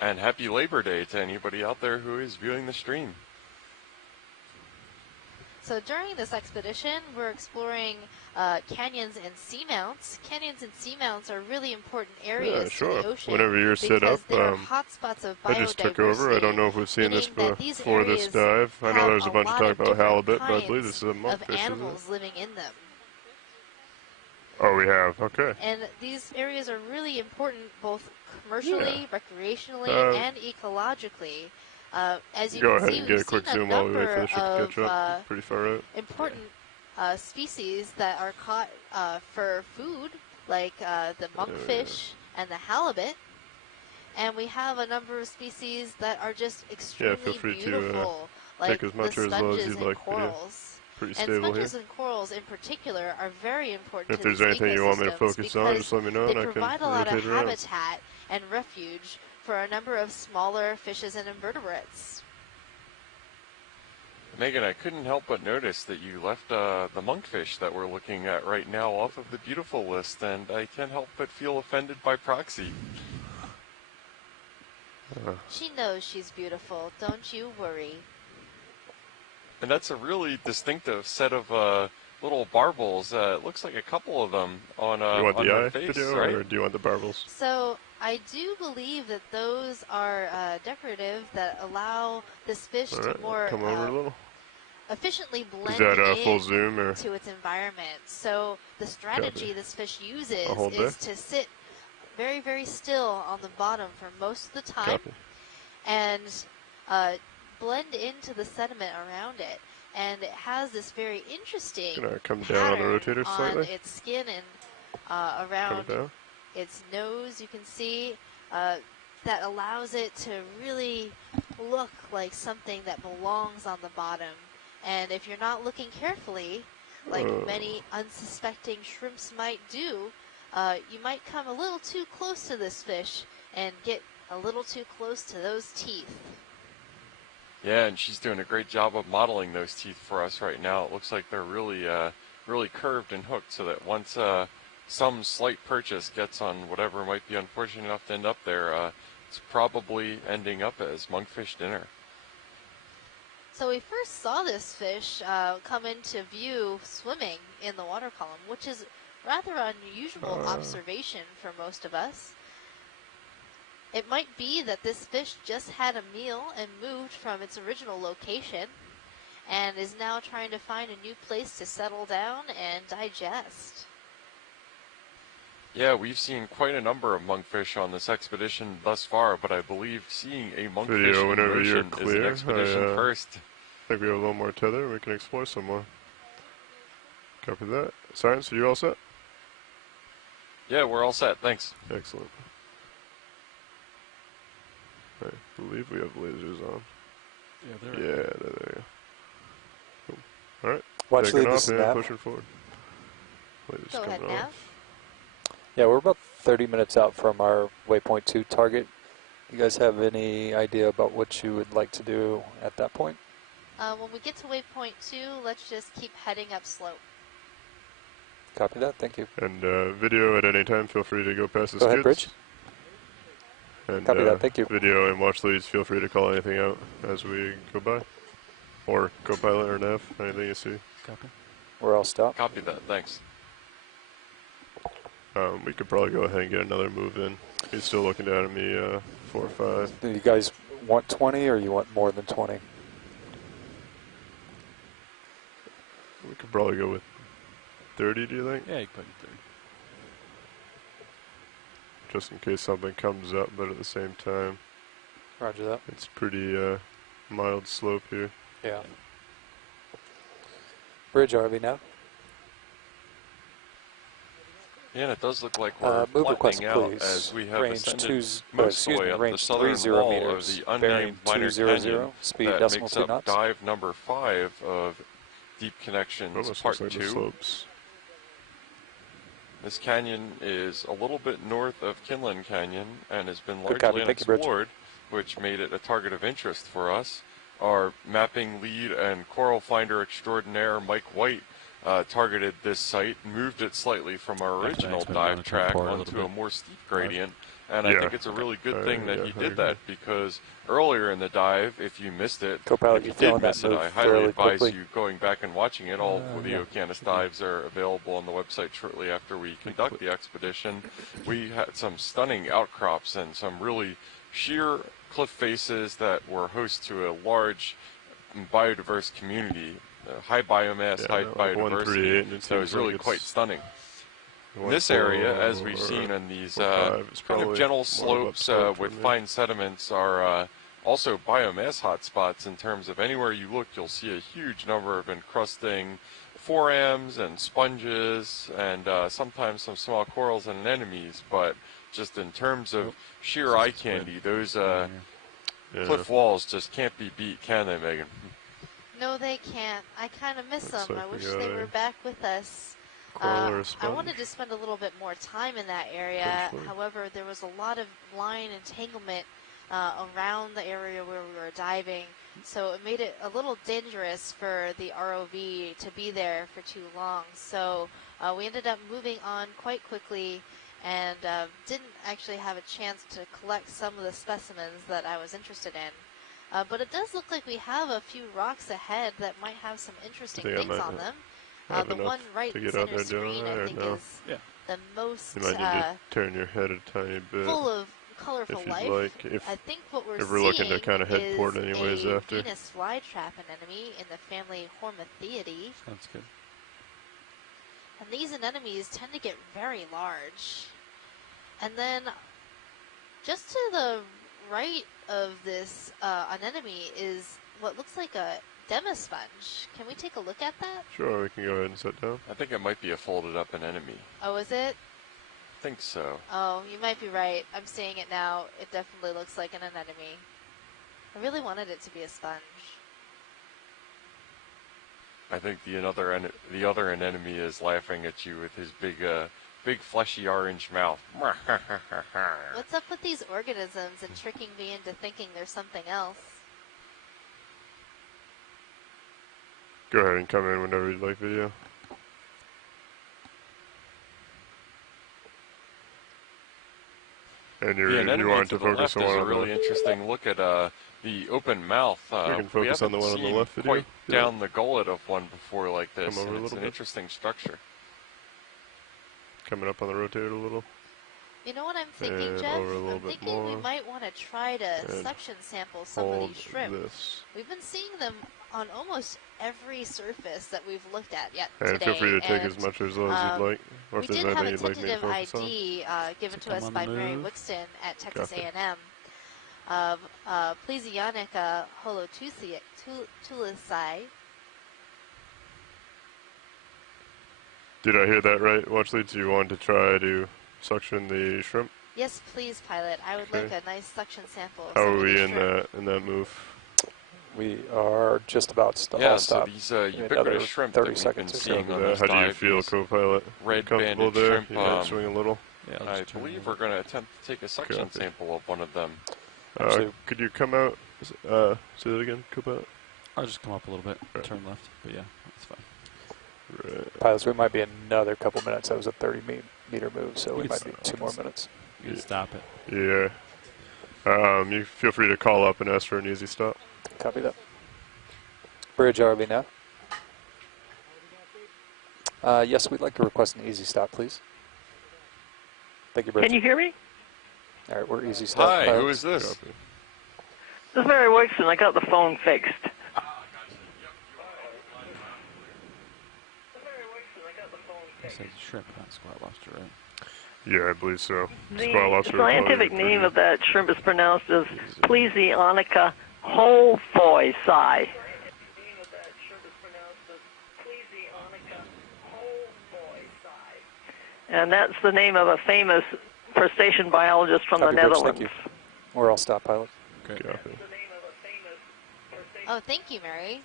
And happy Labor Day to anybody out there who is viewing the stream. So during this expedition, we're exploring canyons and seamounts. Canyons and seamounts are really important areas to the ocean. Whenever you're set up, hotspots of biodiversity. I just took over. I don't know if we've seen this before this dive. I know there's a bunch of talk about halibut, but I believe this is a monkfish, of animals living in them. Oh, we have. Okay. And these areas are really important both commercially, recreationally, and ecologically. As you Go can ahead see, and get a quick zoom while we wait for the ship to catch up. Pretty far out. Important species that are caught for food, like the monkfish and the halibut. And we have a number of species that are just extremely feel free beautiful, to like take as much the or as well as sponges you'd and like. corals. Pretty And stable sponges here. and corals in particular are very important If to there's these anything you want me to ecosystems focus on, just let me know and I they can provide a lot of rotate around. habitat and refuge for a number of smaller fishes and invertebrates. Megan, I couldn't help but notice that you left the monkfish that we're looking at right now off of the beautiful list, and I can't help but feel offended by proxy. She knows she's beautiful, don't you worry. And that's a really distinctive set of little barbels. It looks like a couple of them on you want on the her eye face, video, right? or do you want the barbels? So I do believe that those are decorative that allow this fish to more come over a little. Efficiently blend Is that full in zoom or? to its environment. So the strategy this fish uses day? is to sit very, very still on the bottom for most of the time and blend into the sediment around it. And it has this very interesting come down on the rotator on slightly. its skin and around its nose, you can see, that allows it to really look like something that belongs on the bottom. And if you're not looking carefully, like many unsuspecting shrimps might do, you might come a little too close to this fish and get a little too close to those teeth. Yeah, and she's doing a great job of modeling those teeth for us right now. It looks like they're really, really curved and hooked, so that once some slight purchase gets on whatever might be unfortunate enough to end up there, it's probably ending up as monkfish dinner. So we first saw this fish come into view swimming in the water column, which is rather unusual observation for most of us. It might be that this fish just had a meal and moved from its original location and is now trying to find a new place to settle down and digest. Yeah, we've seen quite a number of monkfish on this expedition thus far, but I believe seeing a monkfish in motion is an expedition first. I think we have a little more tether. We can explore some more. Copy that. Science, are you all set? Yeah, we're all set. Thanks. Excellent. I believe we have lasers on. Yeah, there you go. Cool. All right. Watch taking lead off the and snap. pushing forward. Lasers Go ahead, coming Nav. off. Yeah, we're about 30 minutes out from our waypoint 2 target. You guys have any idea about what you would like to do at that point? When we get to waypoint 2, let's just keep heading up slope. Copy that, thank you. And video at any time, feel free to go past the Go ahead, skids. Bridge. And Copy that, thank you. Video and watch leads, feel free to call anything out as we go by. Or co-pilot or nav, anything you see. Copy. We're all stopped. Copy that, thanks. We could probably go ahead and get another move in. He's still looking down at me, 4 or 5. Do you guys want 20 or you want more than 20? We could probably go with 30, do you think? Yeah, you can put it 30. Just in case something comes up, but at the same time, Roger that. it's pretty mild slope here. Yeah. Bridge RV now. Yeah, and it does look like we're move request, flattening out please. as we have Range ascended most of the way up the southern wall of the unnamed minor canyon speed that decimal makes 2 up knots. dive number 5 of Deep Connections Almost Part looks like 2. the slopes. This canyon is a little bit north of Kinlan Canyon and has been Good largely copy. Thank you, Bridge. unexplored, which made it a target of interest for us. Our mapping lead and coral finder extraordinaire, Mike White, targeted this site, moved it slightly from our original dive track onto a more steep gradient, And I think it's a really good thing that he I did that, because earlier in the dive, if you missed it, Co-pilot, if you you feeling did that miss it, move I highly fairly advise quickly? you going back and watching it. All of the Yeah. Okeanos dives are available on the website shortly after we conduct the expedition. We had some stunning outcrops and some really sheer cliff faces that were host to a large biodiverse community, high biomass, high like biodiversity. 138, and it So it was seems like really it's quite stunning. In this area, as we've seen on these kind of gentle slopes with fine sediments, are also biomass hotspots in terms of anywhere you look, you'll see a huge number of encrusting forams and sponges and sometimes some small corals and anemones. But just in terms of sheer eye candy, those cliff walls just can't be beat, can they, Megan? No, they can't. I kind of miss them. Looks like I we wish got they a were back with us. coral or a I sponge. wanted to spend a little bit more time in that area. Potentially. However, there was a lot of line entanglement around the area where we were diving, so it made it a little dangerous for the ROV to be there for too long. So we ended up moving on quite quickly and didn't actually have a chance to collect some of the specimens that I was interested in. But it does look like we have a few rocks ahead that might have some interesting things on them. The one right to get center out there, screen, don't I, I or think, no? is Yeah. the most You might need to turn your head a tiny bit. full of colorful if you'd life. like. If I think what we're if we're looking to seeing kinda head is port anyways a after. Venus flytrap anemone in the family Hormathiidae. Sounds good. And these anemones tend to get very large. And then just to the right of this anemone is what looks like a demasponge. Can we take a look at that? Sure, we can go ahead and sit down. I think it might be a folded up anemone. Oh, is it? I think so. Oh, you might be right. I'm seeing it now. It definitely looks like an anemone. I really wanted it to be a sponge. I think the other anemone is laughing at you with his big fleshy orange mouth. What's up with these organisms and tricking me into thinking there's something else? Go ahead and come in whenever you'd like, video. And you want to focus on one a on really the interesting look at the open mouth. We can focus on the one on the left video. Quite down the gullet of one before like this. Come over And a it's little an bit. interesting structure. coming up on the rotator a little. You know what I'm thinking, And Jeff? over a little I'm bit thinking we more. might want to try to And suction sample some of Hold these shrimp. this. We've been seeing them on almost every surface that we've looked at yet And today. feel free to take and as much or as little as you'd like. Or we if there's did have a anything you'd like me to tentative focus on. ID given to come us on by the Mary move. Wixton at Texas Copy. A&M of Plesionica holotulisai. Did I hear that right, Watchley? Do you want to try to suction the shrimp? Yes, please, pilot. I would Okay. like a nice suction sample of How some are of we these in shrimp. that move? We are just about Yeah, all so stopped. these Another ubiquitous shrimp 30 that we've been seconds or so. seeing on How this do you dive, feel, these co-pilot? red You comfortable banded there? shrimp, You might swing a little. Yeah, I'll I just turn believe it we're over. going to attempt to take a suction Copy. sample of one of them. Actually- Could you come out? Say that again, co-pilot. I'll just come up a little bit, Right. turn left, but yeah, that's fine. Right. Pilots, we might be another couple minutes. That was a 30-meter move, so We we can might be stop. 2 more minutes. You can stop it. Yeah. You feel free to call up and ask for an easy stop. Copy that. Bridge RV now. Yes, we'd like to request an easy stop, please. Thank you, Bridge. Can you hear me? All right, we're easy stop. Hi, pilots. who is this? Copy. This is Mary Wixon. I got the phone fixed. It says shrimp, not squat lobster, right? Yeah, I believe so. The Squat lobster scientific probably name pretty- of that shrimp is pronounced as Plesionica holfoisai. And that's the name of a famous crustacean biologist from Copy, the Bridge, Netherlands. thank you. We're all stop, pilots. Okay. Copy. Oh, thank you, Mary.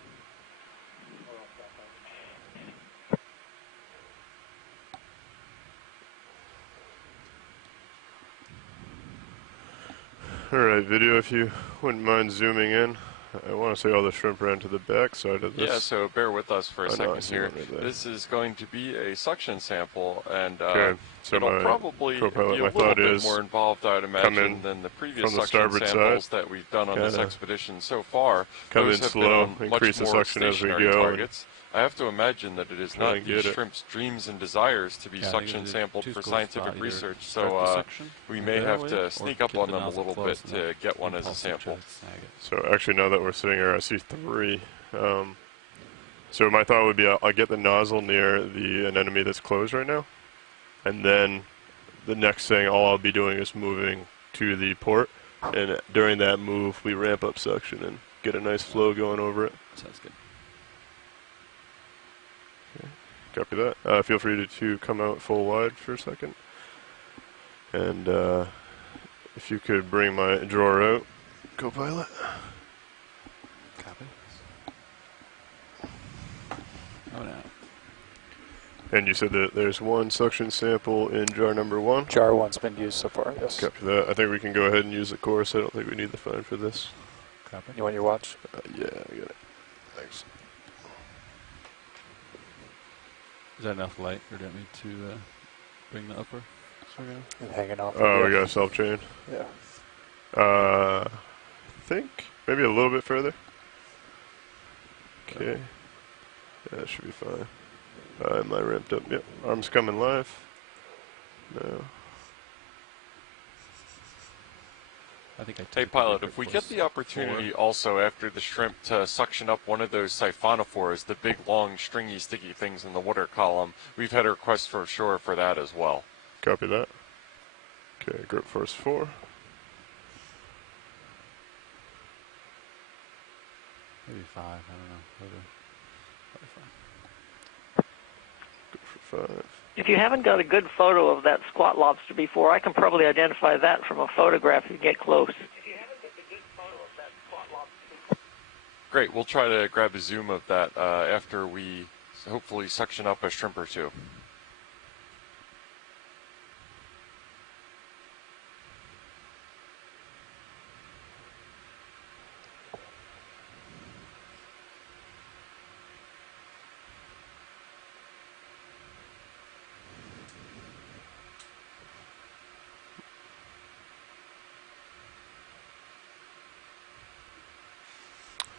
Alright, video, if you wouldn't mind zooming in. I want to say all the shrimp ran to the back side of this. Yeah, so bear with us for a Oh, no, I second see here. one right there. This is going to be a suction sample, and Okay. So It'll my probably be a co-pilot, my little thought bit is more involved, I'd imagine, than the previous from the suction starboard samples side, that we've done on this kinda expedition so far. come Those in have slow, been on increase much the more suction as we stationary go, and targets. I have to imagine that it is try not and these get it. shrimp's dreams and desires to be Yeah, I think suction there's sampled two for schools of scientific thought. Either research, start the so suction we and may go have with to it, or sneak up keep on the them a nozzle little close bit and then to get one as a impulse and try sample. to snag it. So actually, now that we're sitting here, I see 3. So my thought would be I'll get the nozzle near the anemone that's closed right now, and then the next thing all I'll be doing is moving to the port, and during that move we ramp up suction and get a nice flow going over it. Sounds good. Copy that. Feel free to come out full wide for a second, and if you could bring my drawer out, co-pilot. Copy. Oh no. And you said that there's 1 suction sample in jar number 1. Jar 1's been used so far, yes. Copy that. I think we can go ahead and use the course. I don't think we need the fine for this. Copy. You want your watch? Yeah, I got it. Thanks. Is that enough light, or do you want me to bring the upper? And hanging off. Oh, we got a self-chain. Yeah. I think maybe a little bit further. Okay. Yeah, that should be fine. Am I ramped up? Yep. Arms coming live. No. I think I Hey pilot, if we get the opportunity also after the shrimp to suction up one of those siphonophores, the big long stringy sticky things in the water column, we've had a request for sure for that as well. Copy that. Okay, grip force 4. Maybe 5, I don't know. Probably 5. Go for 5. If you haven't got a good photo of that squat lobster before, I can probably identify that from a photograph if you get close. Great, we'll try to grab a zoom of that after we hopefully suction up a shrimp or two.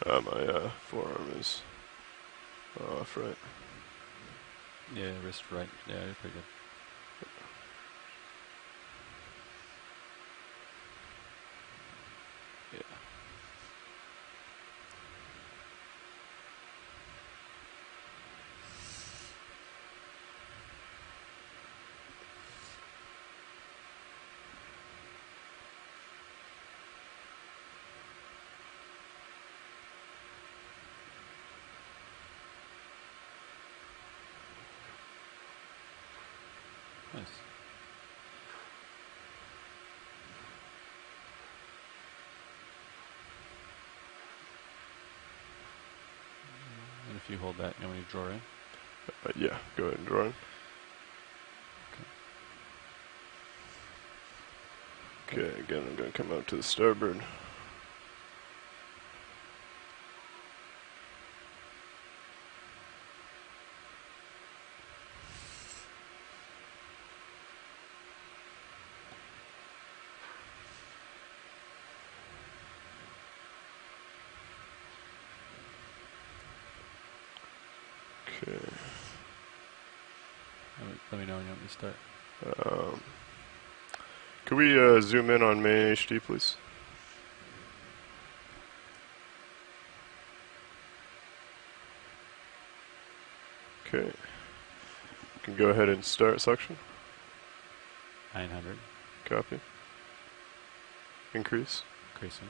My forearm is off, right? Yeah, wrist right. Yeah, you're pretty good. Yeah. Nice. And if you hold that, you want me to draw in? Yeah, go ahead and draw in. Okay, again, I'm going to come out to the starboard. Okay. Let me know when you want me to start. Could we zoom in on Maine HD, please? Okay. You can go ahead and start suction. 900. Copy. Increase. Increasing.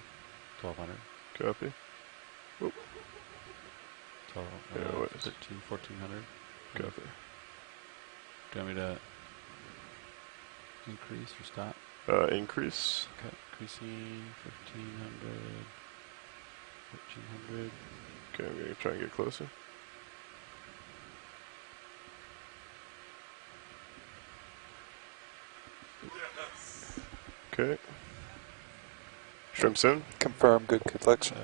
1200. Copy. 12, Yeah, what is 13, 1400. Copy. Do you want me to increase or stop? Increase. Okay, increasing 1500, 1300. Okay, I'm going to try and get closer. Okay. Shrimps in. Confirm good collection.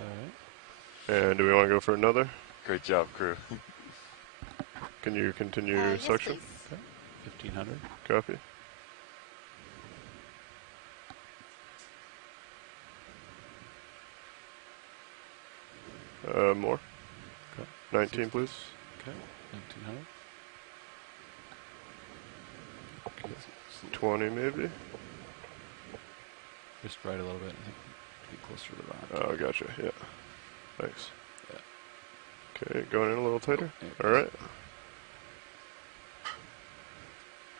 Alright. And do we want to go for another? Great job, crew. Can you continue Yes, suction? please. Okay. 1500. Copy. More. Okay. 19, please. Okay. 1900. Okay. 20, maybe. Just right a little bit. I think be closer to the rock. Oh, gotcha. Yeah. Thanks. Yeah. Okay, going in a little tighter. Yeah. All right.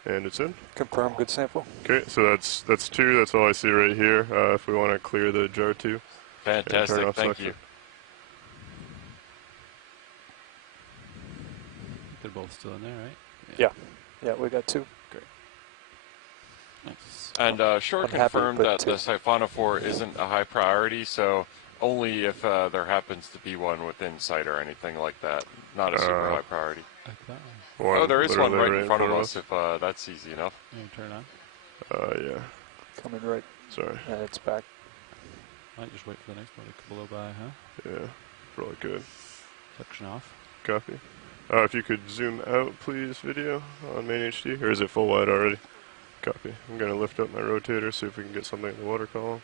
And it's in. Confirm, good sample. Okay, so that's 2. That's all I see right here. If we want to clear the jar 2. Fantastic, off thank suction. you. They're both still in there, right? Yeah. Yeah, we got 2. Nice. And Shore I'm happy confirmed with that the 2. siphonophore isn't a high priority, so only if there happens to be one within sight or anything like that. Not a super high priority. Like that one. Oh, there is one literally right in front of us if that's easy enough. You turn it on? Yeah. Coming right. Sorry. And it's back. Might just wait for the next one to blow by, huh? Yeah. Really good. Suction off. Copy. If you could zoom out, please, video on main HD, or is it full wide already? Copy. I'm going to lift up my rotator, see if we can get something in the water column.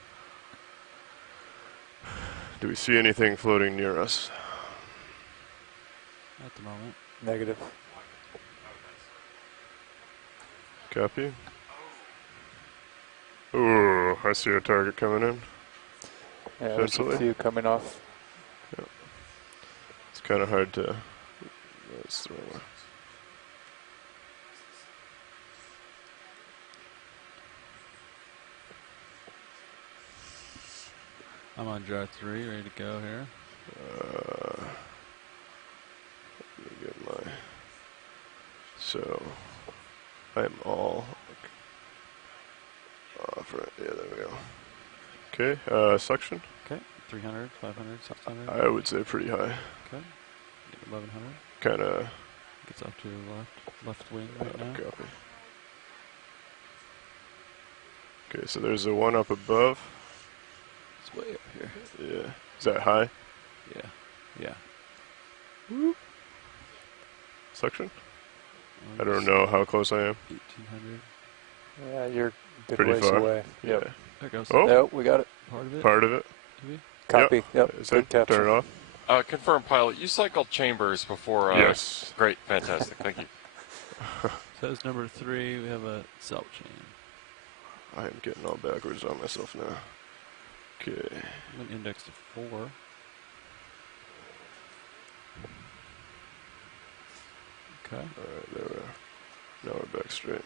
Do we see anything floating near us? At the moment. Negative. Copy. Ooh, I see a target coming in. Yeah, there's a Potentially. few coming off. It's kind of hard to... That's the wrong way. I'm on jar 3, ready to go here. Let me get my... So, I'm all off right. Yeah, there we go. Okay, suction. Okay. 300, 500, 600. I would say pretty high. Okay. 1100. Kind of... Gets up to left wing right now. Copy. Okay, so there's a one up above. It's way up here. Yeah. Is that high? Yeah. Yeah. Suction? I don't know how close I am. 1800. Yeah, you're a good Pretty ways far. away. Yep. Yeah. There goes. Oh, Nope, we got it. Part of it. part of it. Maybe? Copy. Yep. Is Good it? capture. Turn it off? Confirm pilot, you cycled chambers before. Yes. Great, fantastic, thank you. Says number 3, we have a cell chain. I am getting all backwards on myself now. Okay. I'm going to index to 4. Okay. Alright, there we are. Now we're back straight.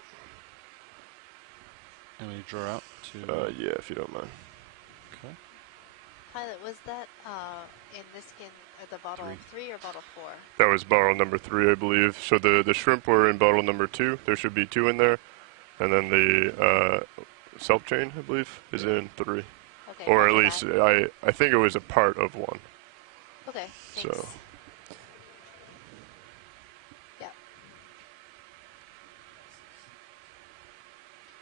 And we draw out to... Yeah, if you don't mind. Okay. Pilot, was that in this skin the bottle 3 or bottle 4? That was bottle number 3, I believe. So the shrimp were in bottle number 2. There should be 2 in there. And then the self chain, I believe, is in 3. Okay. Or at copy least that. I think it was a part of 1. Okay. Thanks. So Yep.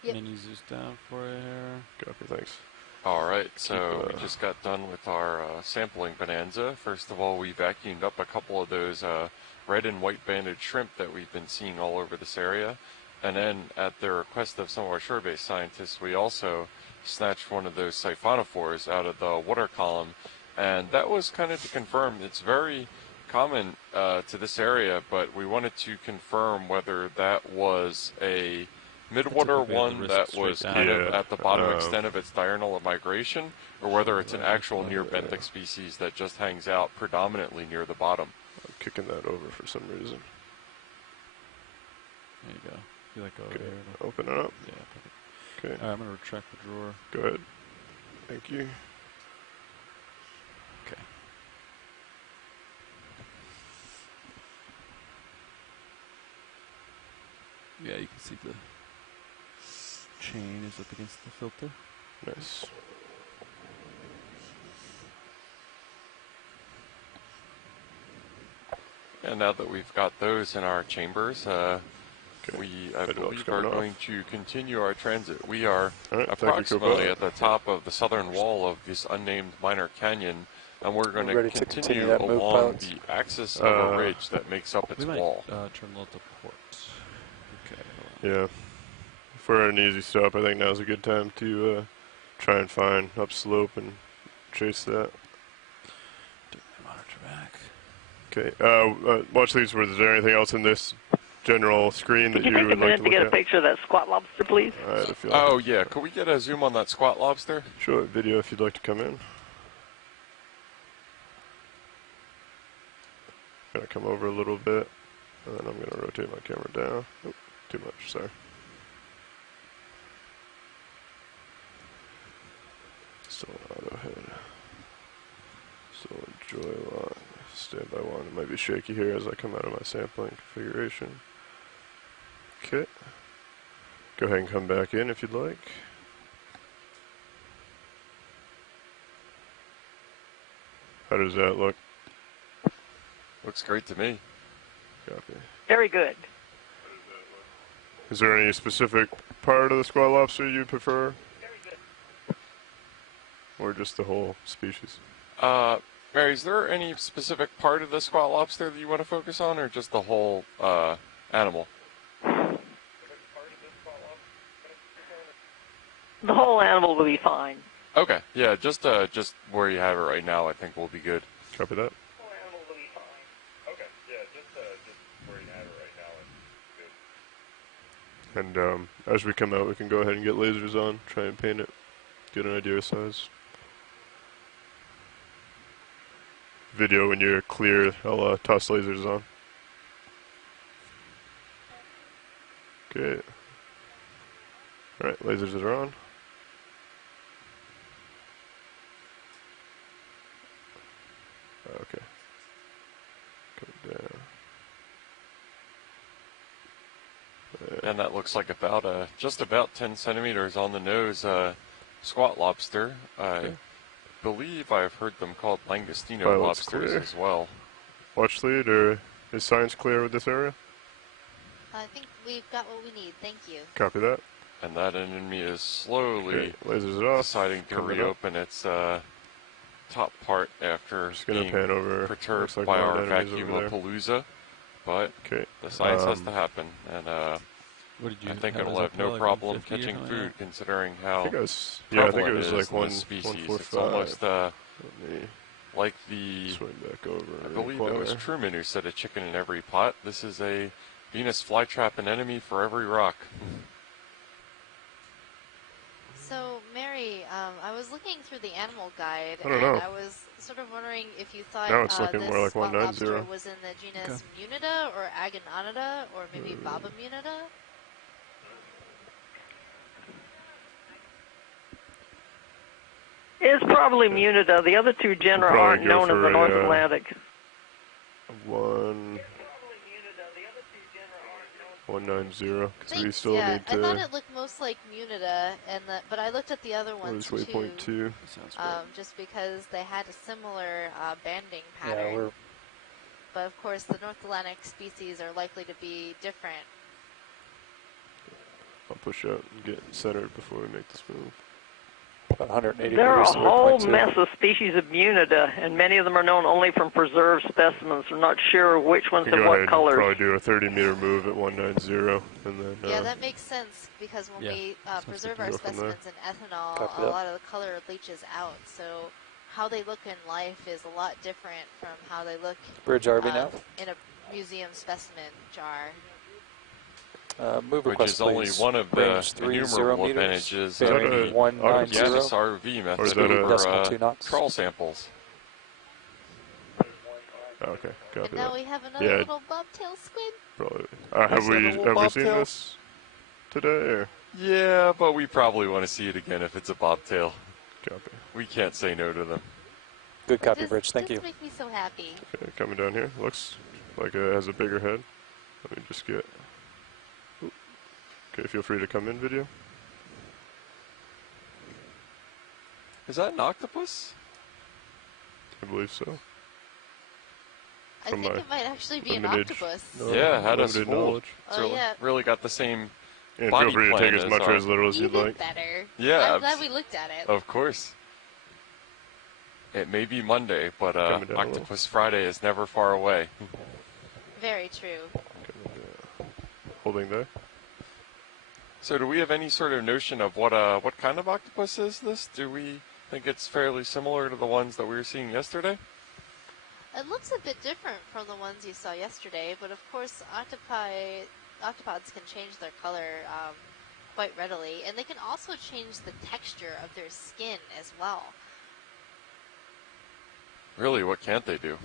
Yep. Mini zoos down for you here. copy, thanks. Alright, so Keep, we just got done with our sampling bonanza. First of all, we vacuumed up a couple of those red and white banded shrimp that we've been seeing all over this area. And then, at the request of some of our shore-based scientists, we also snatched one of those siphonophores out of the water column. And that was kind of to confirm, it's very common to this area, but we wanted to confirm whether that was a midwater Typically at the one wrist that straight was down. kind of Yeah, at the bottom extent of its diurnal migration, or whether it's an actual near benthic species that just hangs out predominantly near the bottom. I'm kicking that over for some reason. There you go. If you let go Okay, here. open it up. Yeah, perfect. Okay, Alright, I'm going to retract the drawer. go ahead. Thank you. Okay. Yeah, you can see the chain is up against the filter. Nice. And now that we've got those in our chambers, we, I Headlock's believe, are coming off. going to continue our transit. We are All right, thank you, approximately Cobalt. at the top of the southern wall of this unnamed minor canyon, and we're going Ready to to continue continue that move, along pilots? the axis of a ridge that makes up its We might wall. turn a little to port. Okay. Hold on. Yeah. For an easy stop, I think now's a good time to try and find upslope and chase that. Monitor back. Okay. Watch these. Was there anything else in this general screen that Could you you take a would like minute to to look get a at? picture of that squat lobster, please? Alright, if you Oh yeah, could we get a zoom on that squat lobster? Sure, video if you'd like to come in. Gonna come over a little bit, and then I'm gonna rotate my camera down. Oop, too much, sorry. Still an auto head. Still enjoy lock. Standby one. It might be shaky here as I come out of my sampling configuration. Okay. Go ahead and come back in if you'd like. How does that look? Looks great to me. Copy. Very good. Is there any specific part of the squat lobster you prefer? Or just the whole species? Mary, is there any specific part of the squat lobster that you want to focus on, or just the whole animal? The whole animal will be fine. Okay, yeah, just where you have it right now, I think will be good. Copy that. Okay, yeah, just where you have it right now, I think good. And as we come out, we can go ahead and get lasers on, try and paint it, get an idea of size. Video when you're clear, I'll toss lasers on. Okay. Alright, lasers are on. Okay. Come down. And that looks like about just about 10 centimeters on the nose squat lobster. I believe I've heard them called Langostino Pilot's lobsters clear. as well. Watch lead, or is science clear with this area? I think we've got what we need. Thank you. Copy that. And that enemy is slowly Okay, lasers are off. deciding to Coming up. reopen its top part after Just gonna being pan over. perturbed Looks like by one our enemy's over there. vacuumapalooza. But Okay. the science has to happen, and What did you I think have it'll as have uphill, no like problem 150 or catching something food, like that? considering I how think it was. Yeah, I think it prevalent was is like in one this species. 145. It's almost Let me like the, swing back over. I believe it was Truman who said a chicken in every pot. This is a Venus flytrap, an enemy for every rock. So, Mary, I was looking through the animal guide, I don't and know. I was sort of wondering if you thought Now it's looking this more like squat 190. lobster was in the genus Munida or Agononida or maybe Babamunida. It's probably Munida. The other two genera We'll aren't probably go known in for the a, North Atlantic. 190. Because we Thanks, still yeah, need I thought to. it looked most like Munida, but I looked at the other What ones is waypoint too, 2? Sounds great. just because they had a similar banding Yeah, pattern. But of course, the North Atlantic species are likely to be different. I'll push out and get centered before we make this move. about 180 There are degrees a to whole 1.2. mess of species of Munida, and many of them are known only from preserved specimens. We're not sure which ones We can have go ahead what and colors. probably do a 30-meter move at 190, and then Yeah, that makes sense because when Yeah, we sounds preserve good. our Go from specimens in ethanol, Copy a that. lot of the color leaches out. So how they look in life is a lot different from how they look Bridge RV now. in a museum specimen jar. Move Which request, is only please. one of the Range 30 innumerable meters. advantages Is of that a the Okeanos 190. Okeanos ROV Or is method that a- Decimal over 2 knots. trawl samples. Oh, okay, copy And now that. we have another Yeah. little bobtail squid. Probably. Is Have that we a little ever seen bobtail? this today, or Yeah, but we probably want to see it again if it's a bobtail. copy? We can't say no to them. Good copy, This Bridge. Thank you. make me so happy. Okay, coming down here. Looks like it has a bigger head. Let me just get. Oop. Okay, feel free to come in, video. Is that an octopus? I believe so. I From think my it might actually be an limited octopus. No, Yeah, had us limited fooled. knowledge. It's Oh, really, yeah. really got the same. And Body feel free to plan take as is much or our- as little as you'd Even like. better. Yeah, I'm glad we looked at it. Of course. It may be Monday, but Coming down a little. Octopus Friday is never far away. Very true. Holding there. So, do we have any sort of notion of what kind of octopus is this? Do we think it's fairly similar to the ones that we were seeing yesterday? It looks a bit different from the ones you saw yesterday, but of course octopods can change their color quite readily, and they can also change the texture of their skin as well. Really, what can't they do?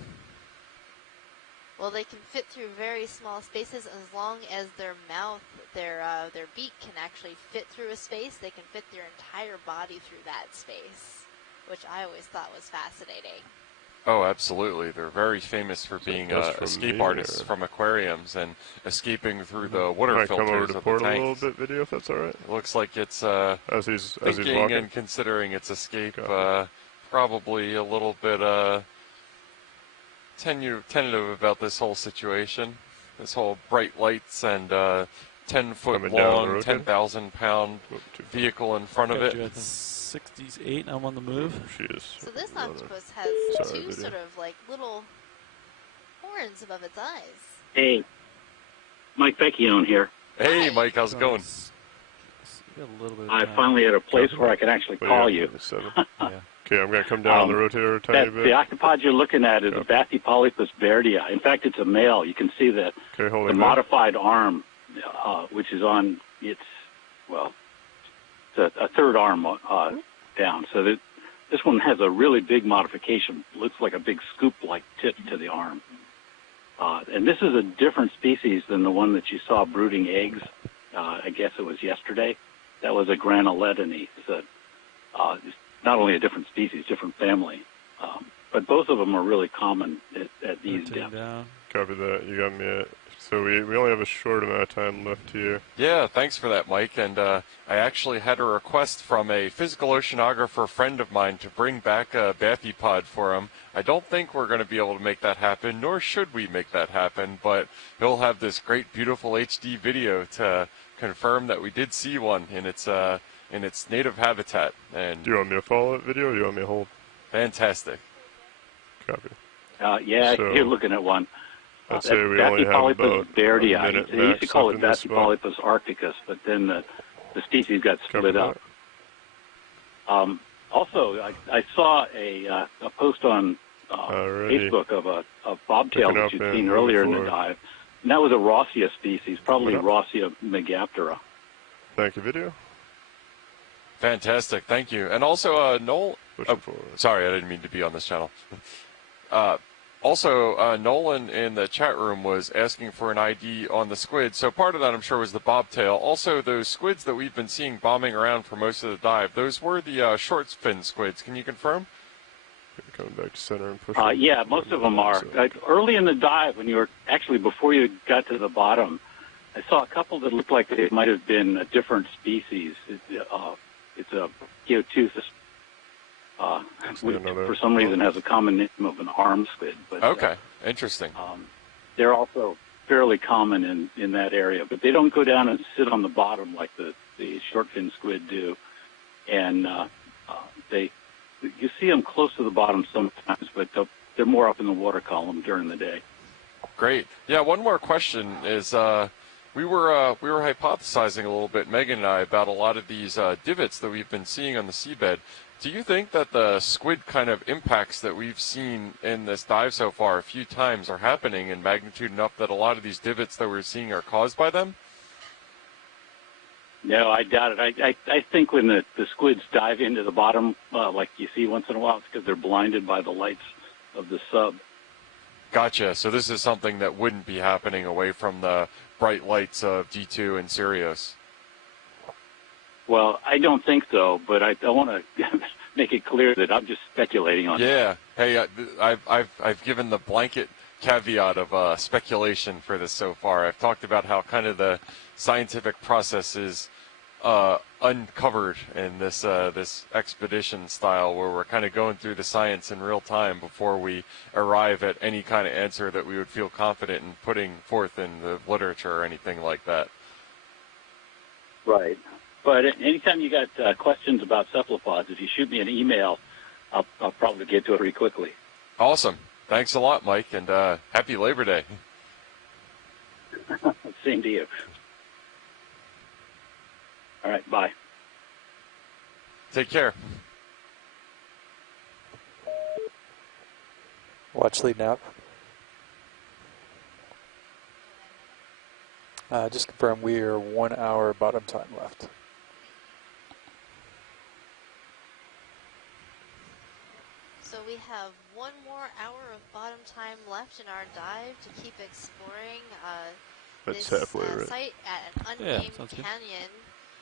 Well, they can fit through very small spaces as long as their mouth, their beak can actually fit through a space. They can fit their entire body through that space, which I always thought was fascinating. Oh, absolutely. They're very famous for being escape artists from aquariums and escaping through the water Might filters come over to of port the a tanks. little bit video if that's all right. It looks like it's As he's thinking walking. and considering its escape. Probably a little bit tentative about this whole situation. This whole bright lights and 10-foot long, 10,000-pound vehicle in front of it. 68. I'm on the move. She is. So this octopus has two sort of like little horns above its eyes. Hey, Mike Vecchione here. Hey, Mike, how's it going? I finally at a place where I can actually call you. Okay, I'm going to come down the rotator a tiny bit. The octopod you're looking at is a Bathypolypus verdea. In fact, it's a male. You can see that the modified arm, which is on its, well, it's a third arm down. So this one has a really big modification. Looks like a big scoop-like tip to the arm. And this is a different species than the one that you saw brooding eggs. I guess it was yesterday. That was a granoletony. It's not only a different species, different family, but both of them are really common at these depths. Copy that. You got me at. So we only have a short amount of time left here. Yeah, thanks for that, Mike. And I actually had a request from a physical oceanographer friend of mine to bring back a bathypod for him. I don't think we're going to be able to make that happen, nor should we make that happen, but he'll have this great, beautiful HD video to confirm that we did see one in its native habitat. And do you want me to follow that video, or do you want me to hold? Fantastic. Copy. Yeah, so, you're looking at one. I'd say we only have about verdea. a minute They used to call it Bathypolypus arcticus, but then the species got split up. Also, I saw a post on Facebook of a bobtail that you'd seen earlier in the dive, and that was a Rossia species, probably Rossia megaptera. Thank you, video. Fantastic, thank you. And also, Noel... sorry, I didn't mean to be on this channel. Also, Nolan in the chat room was asking for an ID on the squid, so part of that I'm sure was the bobtail. Also, those squids that we've been seeing bombing around for most of the dive, those were the short fin squids. Can you confirm? Coming back to center and pushing. Yeah, most of them are. Early in the dive, when you were actually before you got to the bottom, I saw a couple that looked like they might have been a different species. It's a Geoteuthis. Which for some reason has a common name of an arm squid. But, okay, interesting. They're also fairly common in that area, but they don't go down and sit on the bottom like the short fin squid do. And you see them close to the bottom sometimes, but they're more up in the water column during the day. Great. Yeah, one more question is we were hypothesizing a little bit, Megan and I, about a lot of these divots that we've been seeing on the seabed. Do you think that the squid kind of impacts that we've seen in this dive so far a few times are happening in magnitude enough that a lot of these divots that we're seeing are caused by them? No, I doubt it. I think when the squids dive into the bottom, like you see once in a while, it's because they're blinded by the lights of the sub. Gotcha. So this is something that wouldn't be happening away from the bright lights of D2 and Sirius. Well, I don't think so, but I want to make it clear that I'm just speculating on it. Yeah. Hey, I've given the blanket caveat of speculation for this so far. I've talked about how kind of the scientific process is uncovered in this expedition style, where we're kind of going through the science in real time before we arrive at any kind of answer that we would feel confident in putting forth in the literature or anything like that. Right. But anytime you got questions about cephalopods, if you shoot me an email, I'll probably get to it pretty quickly. Awesome. Thanks a lot, Mike, and happy Labor Day. Same to you. All right, bye. Take care. Watch lead nav. Just confirm we are 1 hour bottom time left. So we have 1 more hour of bottom time left in our dive to keep exploring this site at an unnamed canyon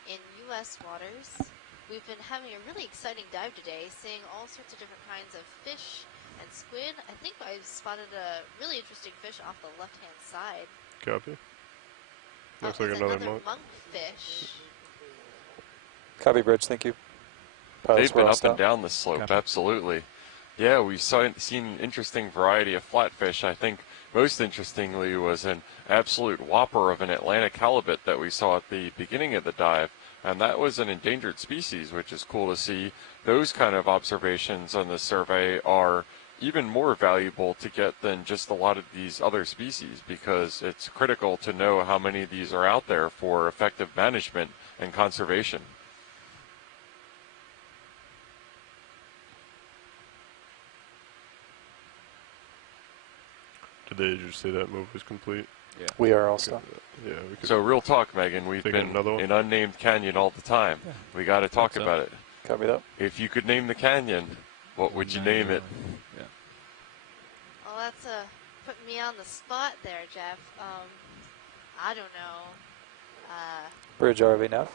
in U.S. waters. We've been having a really exciting dive today, seeing all sorts of different kinds of fish and squid. I think I spotted a really interesting fish off the left-hand side. Copy. Looks like another monkfish. Copy, Bridge. Thank you. They've been up and down the slope, absolutely. Yeah, we've seen an interesting variety of flatfish. I think most interestingly was an absolute whopper of an Atlantic halibut that we saw at the beginning of the dive. And that was an endangered species, which is cool to see. Those kind of observations on the survey are even more valuable to get than just a lot of these other species, because it's critical to know how many of these are out there for effective management and conservation. Did they just say that move was complete? Yeah. We are also. Yeah. So real talk, Megan. We've been in unnamed canyon all the time. Yeah. We got to talk about it. Copy that. If you could name the canyon, what would you name it? Yeah. Well, that's putting me on the spot there, Jeff. I don't know. Bridge ROV nav.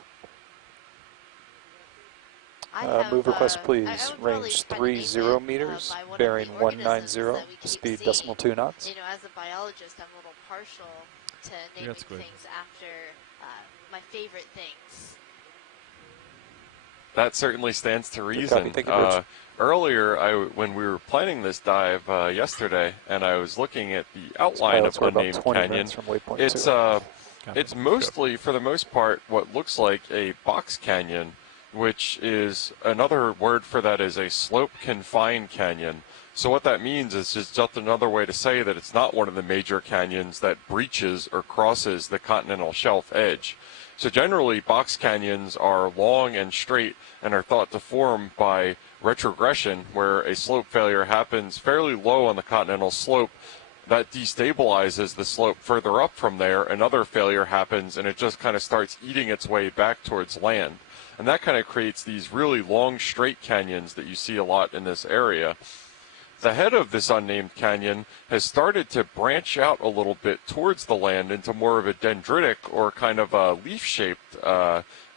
Move request, please. Range 30 meters, bearing 190, speed .2 knots. You know, as a biologist, I'm a little partial to naming things after my favorite things. That certainly stands to reason. Earlier, when we were planning this dive yesterday, and I was looking at the outline of Unnamed Canyon, it's mostly, for the most part, what looks like a box canyon, which is another word for that is a slope-confined canyon. So what that means is just another way to say that it's not one of the major canyons that breaches or crosses the continental shelf edge. So generally, box canyons are long and straight and are thought to form by retrogression, where a slope failure happens fairly low on the continental slope that destabilizes the slope further up from there. Another failure happens and it just kind of starts eating its way back towards land. And that kind of creates these really long, straight canyons that you see a lot in this area. The head of this unnamed canyon has started to branch out a little bit towards the land into more of a dendritic or kind of a leaf-shaped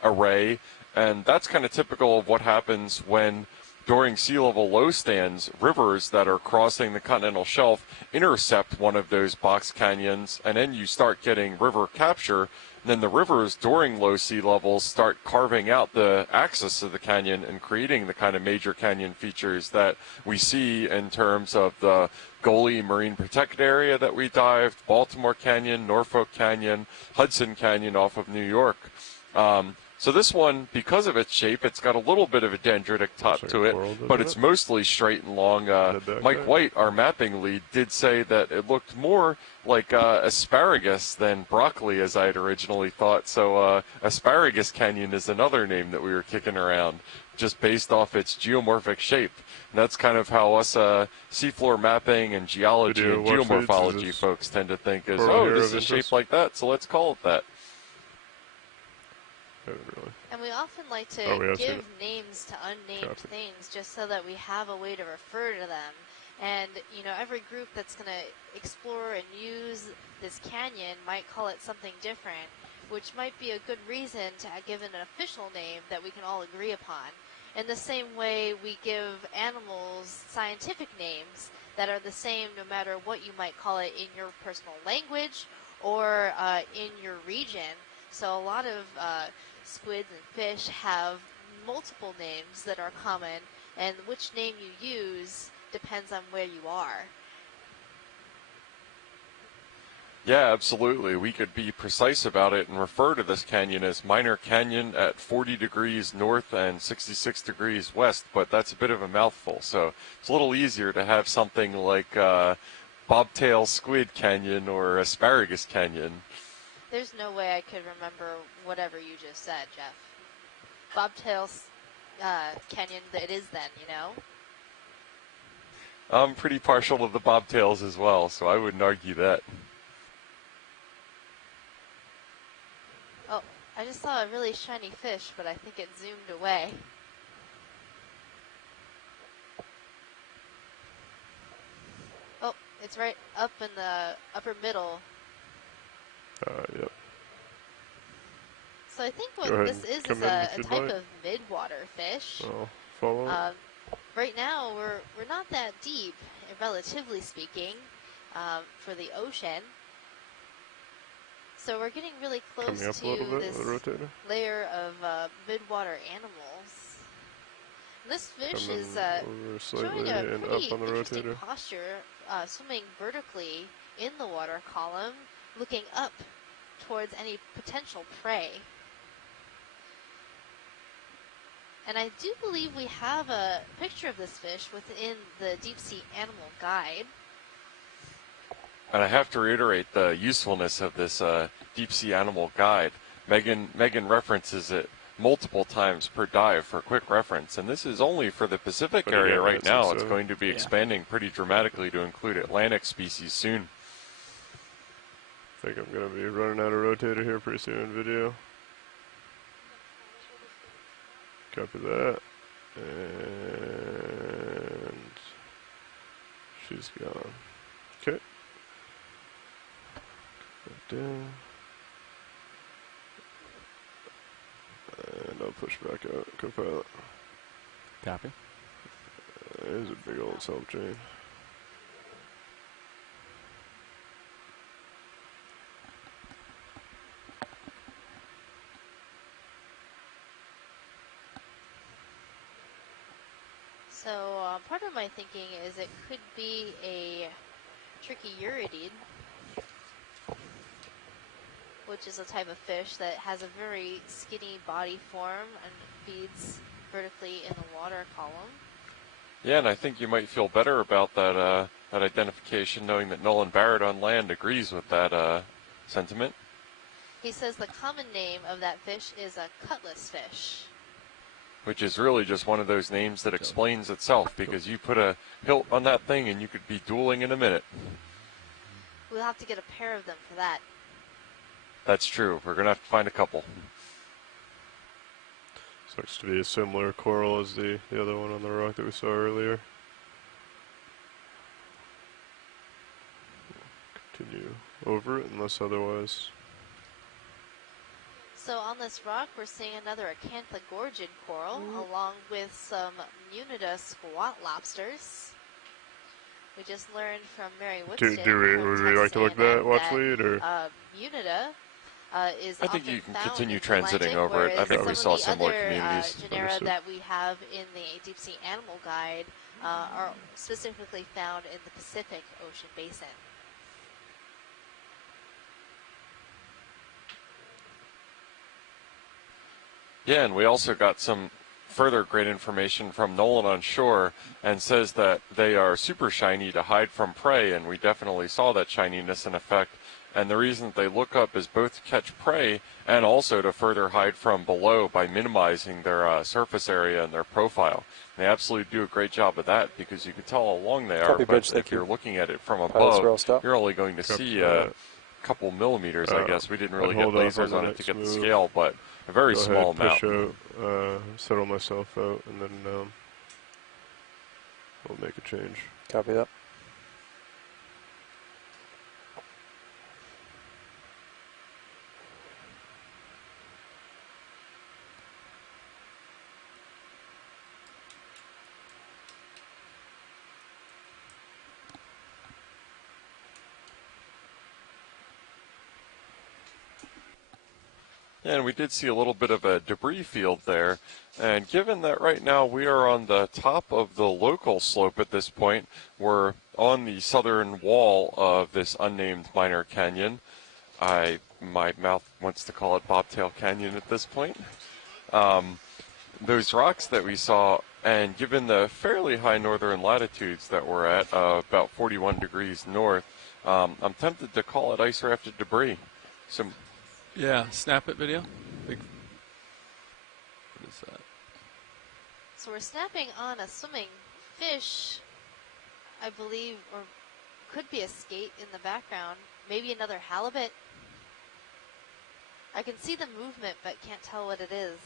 array. And that's kind of typical of what happens when, during sea level low stands, rivers that are crossing the continental shelf intercept one of those box canyons, and then you start getting river capture. And then the rivers during low sea levels start carving out the axis of the canyon and creating the kind of major canyon features that we see in terms of the Goli Marine Protected Area that we dived, Baltimore Canyon, Norfolk Canyon, Hudson Canyon off of New York. So this one, because of its shape, it's got a little bit of a dendritic top to it, but it's mostly straight and long. Mike White, our mapping lead, did say that it looked more like asparagus than broccoli, as I had originally thought. So Asparagus Canyon is another name that we were kicking around, just based off its geomorphic shape. And that's kind of how us seafloor mapping and geology and geomorphology folks tend to think is, oh, this is shaped like that, so let's call it that. Really. And we often like to give names to unnamed things just so that we have a way to refer to them. And, you know, every group that's going to explore and use this canyon might call it something different, which might be a good reason to give it an official name that we can all agree upon. In the same way we give animals scientific names that are the same no matter what you might call it in your personal language or in your region. So a lot of squids and fish have multiple names that are common, and which name you use depends on where you are. Yeah, absolutely. We could be precise about it and refer to this canyon as Minor Canyon at 40 degrees north and 66 degrees west, but that's a bit of a mouthful. So it's a little easier to have something like Bobtail Squid Canyon or Asparagus Canyon. There's no way I could remember whatever you just said, Jeff. Bobtail Canyon, it is then, you know? I'm pretty partial to the bobtails as well, so I wouldn't argue that. Oh, I just saw a really shiny fish, but I think it zoomed away. Oh, it's right up in the upper middle. Yep. So I think what this is a type of mid-water fish. I'll follow. Right now, we're not that deep, relatively speaking, for the ocean. So we're getting really close to this layer of mid-water animals. And this fish is showing a pretty interesting posture, swimming vertically in the water column, looking up towards any potential prey. And I do believe we have a picture of this fish within the Deep Sea Animal Guide. And I have to reiterate the usefulness of this Deep Sea Animal Guide. Megan references it multiple times per dive for quick reference, and this is only for the Pacific area right now. It's going to be expanding pretty dramatically to include Atlantic species soon. I think I'm going to be running out of rotator here pretty soon in video. Copy that. And she's gone. Okay. Down. And I'll push back out. Copilot. Copy. There's a big old self chain. So part of my thinking is it could be a tricky uridid, which is a type of fish that has a very skinny body form and feeds vertically in the water column. Yeah, and I think you might feel better about that that identification, knowing that Nolan Barrett on land agrees with that sentiment. He says the common name of that fish is a cutlass fish. Which is really just one of those names that explains itself, because you put a hilt on that thing and you could be dueling in a minute. We'll have to get a pair of them for that. That's true. We're going to have to find a couple. This looks to be a similar coral as the other one on the rock that we saw earlier. Continue over it unless otherwise. So on this rock, we're seeing another acanthogorgid coral, along with some Munida squat lobsters. We just learned from Mary Woodstead. Would we like to look that watch lead, or Munida is I think you can found continue in transiting over it. I think we saw similar communities. Genera that we have in the Deep Sea Animal Guide are specifically found in the Pacific Ocean basin. Yeah, and we also got some further great information from Nolan on shore, and says that they are super shiny to hide from prey, and we definitely saw that shininess in effect. And the reason that they look up is both to catch prey and also to further hide from below by minimizing their surface area and their profile. They absolutely do a great job of that, because you can tell how long they are, but if you're looking at it from above, you're only going to see a couple millimeters, I guess. We didn't really get lasers on it to get the scale, but a very small amount. Push out, settle myself out, and then we'll make a change. Copy that. And we did see a little bit of a debris field there, and given that right now we are on the top of the local slope at this point, we're on the southern wall of this unnamed minor canyon. My mouth wants to call it Bobtail Canyon at this point. Those rocks that we saw, and given the fairly high northern latitudes that we're at, about 41 degrees north, I'm tempted to call it ice-rafted debris. Yeah, snap it video. What is that? So we're snapping on a swimming fish. I I believe, or could be a skate in the background. Maybe another halibut. I can see the movement, but can't tell what it is.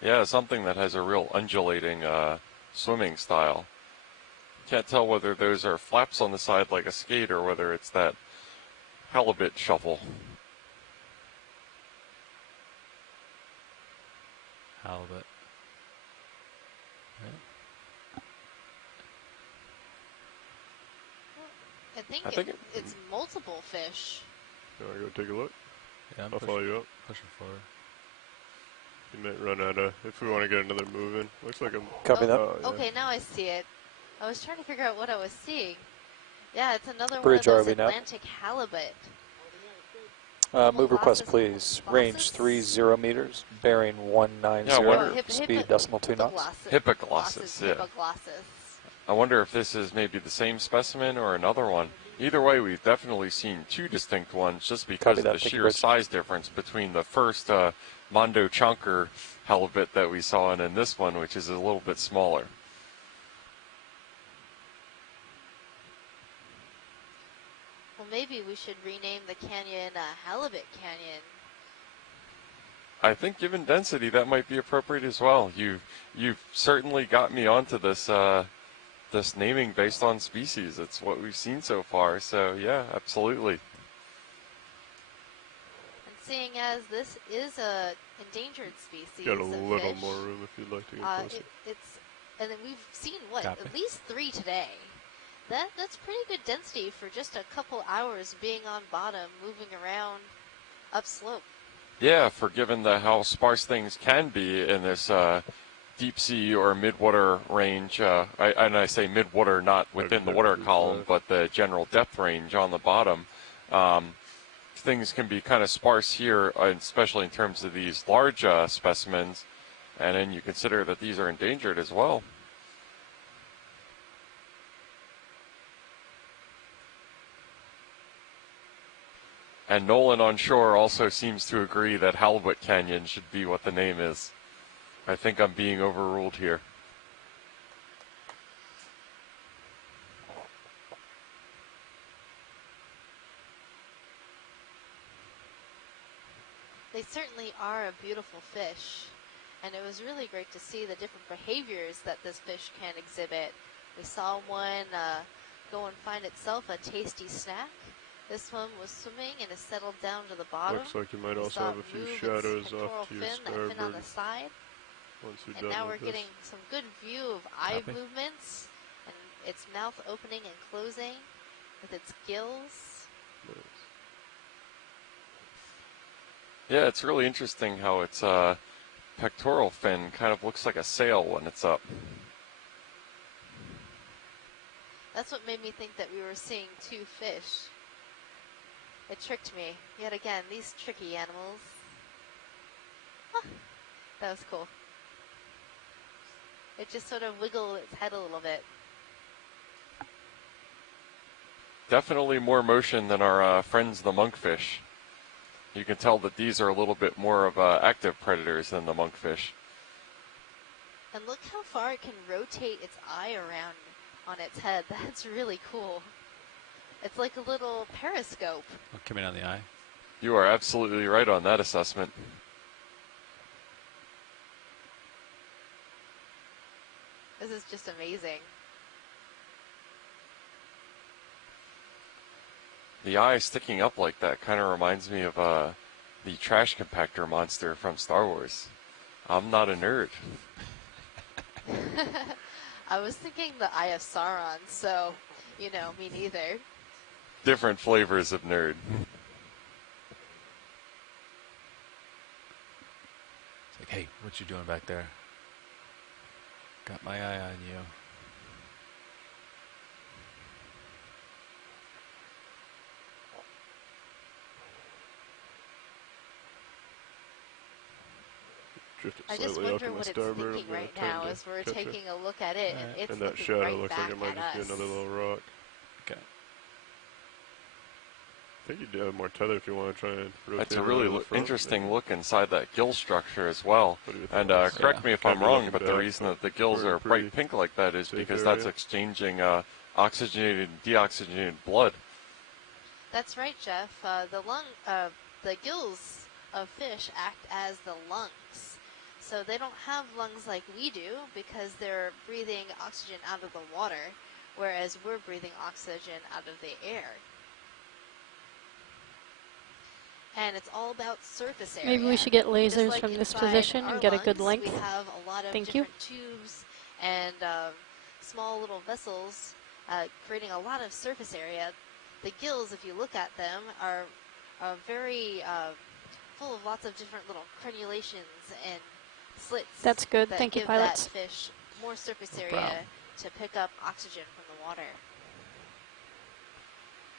Yeah, something that has a real undulating swimming style. Can't tell whether those are flaps on the side like a skate or whether it's that halibut shuffle. Halibut. I think it's multiple fish. You want to go take a look? Yeah, I'll follow you up. Pushing forward. You might run out of, if we want to get another move in. Looks like a... Copy that. Yeah. Okay, now I see it. I was trying to figure out what I was seeing. Yeah, it's another Bridge one of those ROV now. Atlantic halibut. Move request, please. Range 30 meters, bearing 190, speed decimal 2 knots. Hippoglossus, yeah. I wonder if this is maybe the same specimen or another one. Either way, we've definitely seen two distinct ones just because of the sheer size difference between the first Mondo Chonker halibut that we saw and then this one, which is a little bit smaller. Well, maybe we should rename the canyon Halibut Canyon. I think given density, that might be appropriate as well. You've certainly got me onto this this naming based on species. It's what we've seen so far. So yeah, absolutely. And seeing as this is a endangered species, Got a little more room if you'd like to get closer. And then we've seen at least 3 today. That's pretty good density for just a couple hours being on bottom, moving around upslope. Yeah, for given how sparse things can be in this deep sea or midwater range, and I say midwater not within the water column, but the general depth range on the bottom, things can be kind of sparse here, especially in terms of these large specimens, and then you consider that these are endangered as well. And Nolan on shore also seems to agree that Halibut Canyon should be what the name is. I think I'm being overruled here. They certainly are a beautiful fish, and it was really great to see the different behaviors that this fish can exhibit. We saw one go and find itself a tasty snack. This one was swimming and has settled down to the bottom. Looks like you might also have a few shadows off to your starboard. On the side. And now we're getting some good view of eye movements and its mouth opening and closing with its gills. Nice. Yeah, it's really interesting how its pectoral fin kind of looks like a sail when it's up. That's what made me think that we were seeing 2 fish. It tricked me. Yet again, these tricky animals. Huh. That was cool. It just sort of wiggled its head a little bit. Definitely more motion than our friends the monkfish. You can tell that these are a little bit more of active predators than the monkfish. And look how far it can rotate its eye around on its head. That's really cool. It's like a little periscope. Coming on the eye. You are absolutely right on that assessment. This is just amazing. The eye sticking up like that kind of reminds me of the trash compactor monster from Star Wars. I'm not a nerd. I was thinking the Eye of Sauron, so, you know, me neither. Different flavors of nerd. It's like, hey, what you doing back there? Got my eye on you. I just wonder what it's thinking right now as we're taking a look at it, and it's and that looking shadow right looks back like it might at just us. be another little rock. Okay. I think you do have more tether if you want to try and rotate. That's a really interesting look inside that gill structure as well. And correct me if Kind I'm of wrong, looking but the back, reason that the gills are bright pink like that is because that's exchanging oxygenated and deoxygenated blood. That's right, Jeff. The gills of fish act as the lungs. So they don't have lungs like we do because they're breathing oxygen out of the water, whereas we're breathing oxygen out of the air. And it's all about surface area. Maybe we should get lasers like from this inside position our and get a good lungs, length. We have a lot of different tubes and small little vessels creating a lot of surface area. The gills, if you look at them, are very full of lots of different little crenulations and slits. That's good. That Thank you, give pilots. that fish more surface area to pick up oxygen from the water.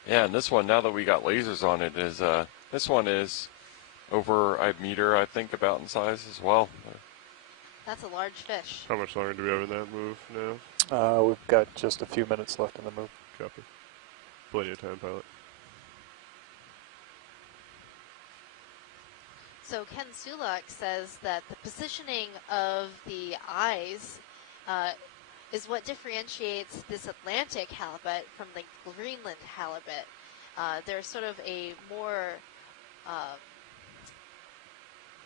Yeah, and this one, now that we got lasers on it, is this one is over a meter, I think, about in size as well. That's a large fish. How much longer do we have in that move now? We've got just a few minutes left in the move. Copy. Plenty of time, pilot. So Ken Sulak says that the positioning of the eyes is what differentiates this Atlantic halibut from the Greenland halibut. They're sort of a more,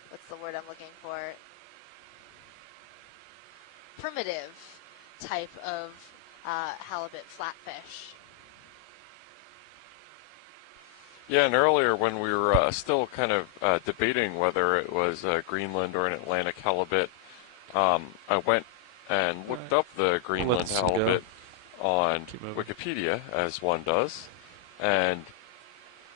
what's the word I'm looking for? Primitive type of halibut flatfish. Yeah, and earlier when we were still kind of debating whether it was Greenland or an Atlantic halibut, I went and looked up the Greenland halibut on Wikipedia, as one does, and